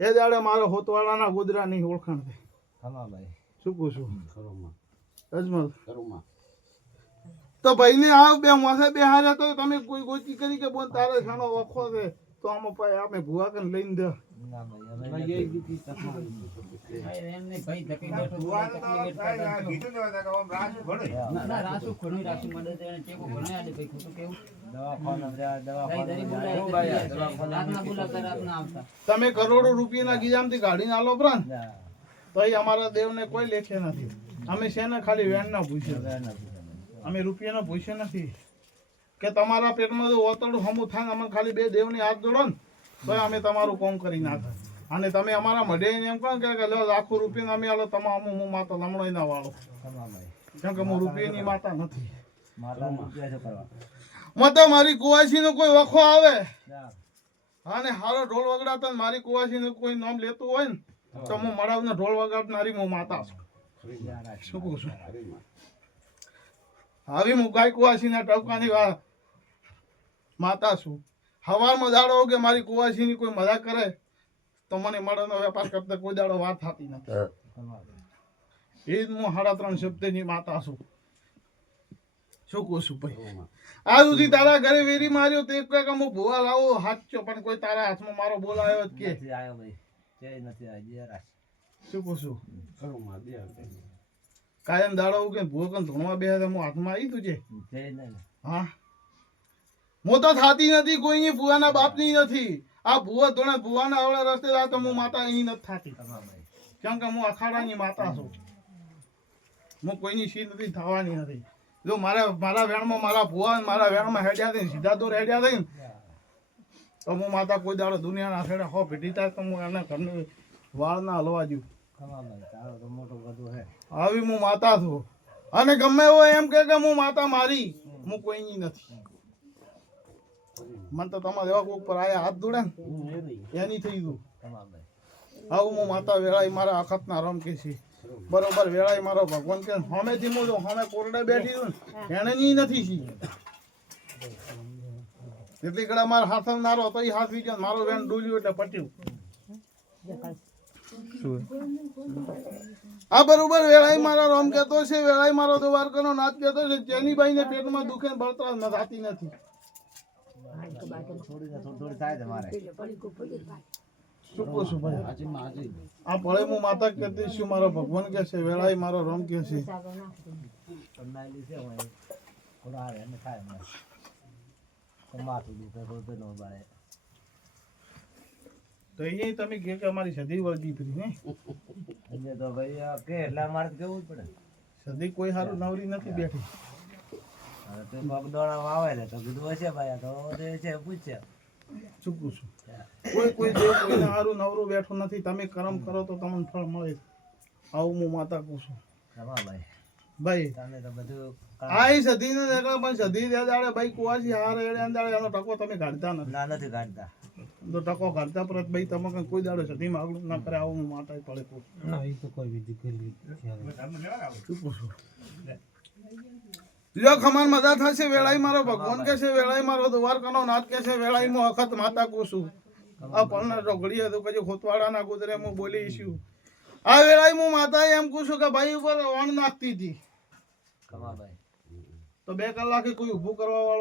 એ દાડે મારો હોતવાળાના ગોદરાની ઓળખાણ થઈ ખમાભાઈ શું કહું છું? ખરોમાં અજમલ. તો ભાઈને આ બે માસે બે હારે તો તમે કોઈ ગોચી કરી કે બોન તારે ખાનો વખો છે તો આમાં પાય આપણે ભૂવા કન લઈને દે ના ભાઈ તમે કરોડો રૂપિયાના ગીજામથી ગાડીને આલો પ્રાંત તો અમારા દેવને કોઈ લેખે નથી. અમે શેને ખાલી વેણના પૂછ્યા. અમે રૂપિયાના પૂછ્યા નથી. કે તમારા પેટમાં જો ઓતરડું હમું થાય અમે ખાલી બે દેવની હાથ જોડો ને તો અમે તમારું કોમ કરી નાખે અને તમે અમારા મઢે એમ કહો ને કે લો લાખો રૂપિયા અમે આલો તમામ હું માતા લમણો ના વાળો. કેમ કે હું રૂપિયાની માતા નથી? મત મારી કુવાસીનો કોઈ વખો આવે. અને હારો ઢોલ વગડાતો મારી મારી કુવાસીનું કોઈ નામ લેતું હોય ને તો હું મળાવને ઢોલ વગાડનારી હું માતા છું. શું કહું છું? આવી હું ગાય કુવાસીના ટવકાની વા- માતા છું. હવારમાં જાડો કે મારી કુવાસીની કોઈ મજાક કરે? તો મને મળવાનો વેપાર કરતા કોઈ દાડો વાત થતી નથી. એ જ હું સાડા ત્રણ શબ્દની માતા છું શું? કહું છું ભાઈ? આ સુધી તારા ઘરે વેરી માર્યો તે કહે કે હું ભૂવા લાવો હાચો પણ કોઈ તારા હાથમાં મારો બોલાયો જ કે? નથી આવ્યો ભાઈ. નથી આવ્યો. શું કહું છું ખરું બે કાયમ દાડો કે ભૂવો ધોણવા ધૂણવા બે હું હાથમાં આવી તું છે? હા. હું તો થાતી નથી કોઈની ફુવાના બાપની નથી. આ ભૂવો ધોણે ભૂવાના આવડે રસ્તે જાય તો હું માતા અહીં નથી થતી. કેમ કે હું અખાડાની માતા છું. હું કોઈની શી નથી થવાની નથી. જો મારા મારા વેણમાં મારા ભૂવા મારા વેણમાં હેડ્યા થઈને સીધા તો હેડ્યા થઈને તો હું માતા કોઈ દાડો દુનિયાના છેડે હો ભેટી થાય તો હું એના ઘરની વાળ ના હલવા દઉં. આવી હું માતા છું. અને ગમે એવો એમ કે હું માતા મારી, હું કોઈની નથી. મને તો તમારે એવા કોક પર આયા હાથ ને. એની થઈ ગયું. આવું હું માતા વેળાઈ મારા અખતના રમ કે છે. બરોબર વેળાઈ મારો ભગવાન કે હમેથી હું જો હમે કોરડે બેઠી છું એને ની નથી છી એટલી કડા મારા હાથવનારો તો એ હાથ વી ને મારો વેણ ડૂલ્યું એટલે પટ્યું. આ બરોબર વેળાઈ મારો રમ કેતો છે વેળાઈ મારો દ્વારકાનો નાચ કેતો છે જેની બાઈને પેટમાં દુખે ને બળતરા ન થતી નથી. થોડી થોડી થાય છે શું કહું ભાઈ આ ભલે હું માતા કહેતી છું મારો ભગવાન કે છે વેળાઈ મારો રમ કે છે. કમાયેલી છે હું થોડા આવે એમ થાય મને તો અહીંયા તમે કે અમારી સદી વળગી પડી ને એટલે તો ભાઈ કે એટલે અમારે કેવું જ પડે. સદી કોઈ સારું નવરી નથી બેઠી. હવે તો આવે ને તો કીધું હશે ભાઈ તો છે પૂછશે ચૂકું છું કોઈ કોઈ દેવ કોઈને સારું નવરું બેઠું નથી તમે કર્મ કરો તો તમને ફળ મળે. આવું હું માતા કહું છું ભાઈ. ભાઈ તમે તો બધું આ ઈ ને દેખા પણ સદી દે દાડે ભાઈ કુવાસી હારે એડે અંદાડે એનો ટકો તમે કાઢતા નથી. ના નથી કાઢતા. તો ટકો કાઢતા પરત ભાઈ તમે કંઈ કોઈ દાડો સદીમાં આગળ ના કરે આવું હું માતા પડે કહું ચૂકું છું. લ્યો ખમાન મજા થશે વેળાઈ મારો ભગવાન કે છે વેળાઈ મારો દ્વારકાનો નાથ કે છે વેળાઈ મો અખત માતા કુસુ આ પણ રોગડી હતું ખોતવાડા ખોતવાડાના ગુજરે હું બોલી છું આ વેળાઈ હું માતા એમ કહું કે ભાઈ ઉપર ઓણ નાખતી હતી. કમા ભાઈ. તો બે કલાકે કોઈ ઊભું કરવા વાળો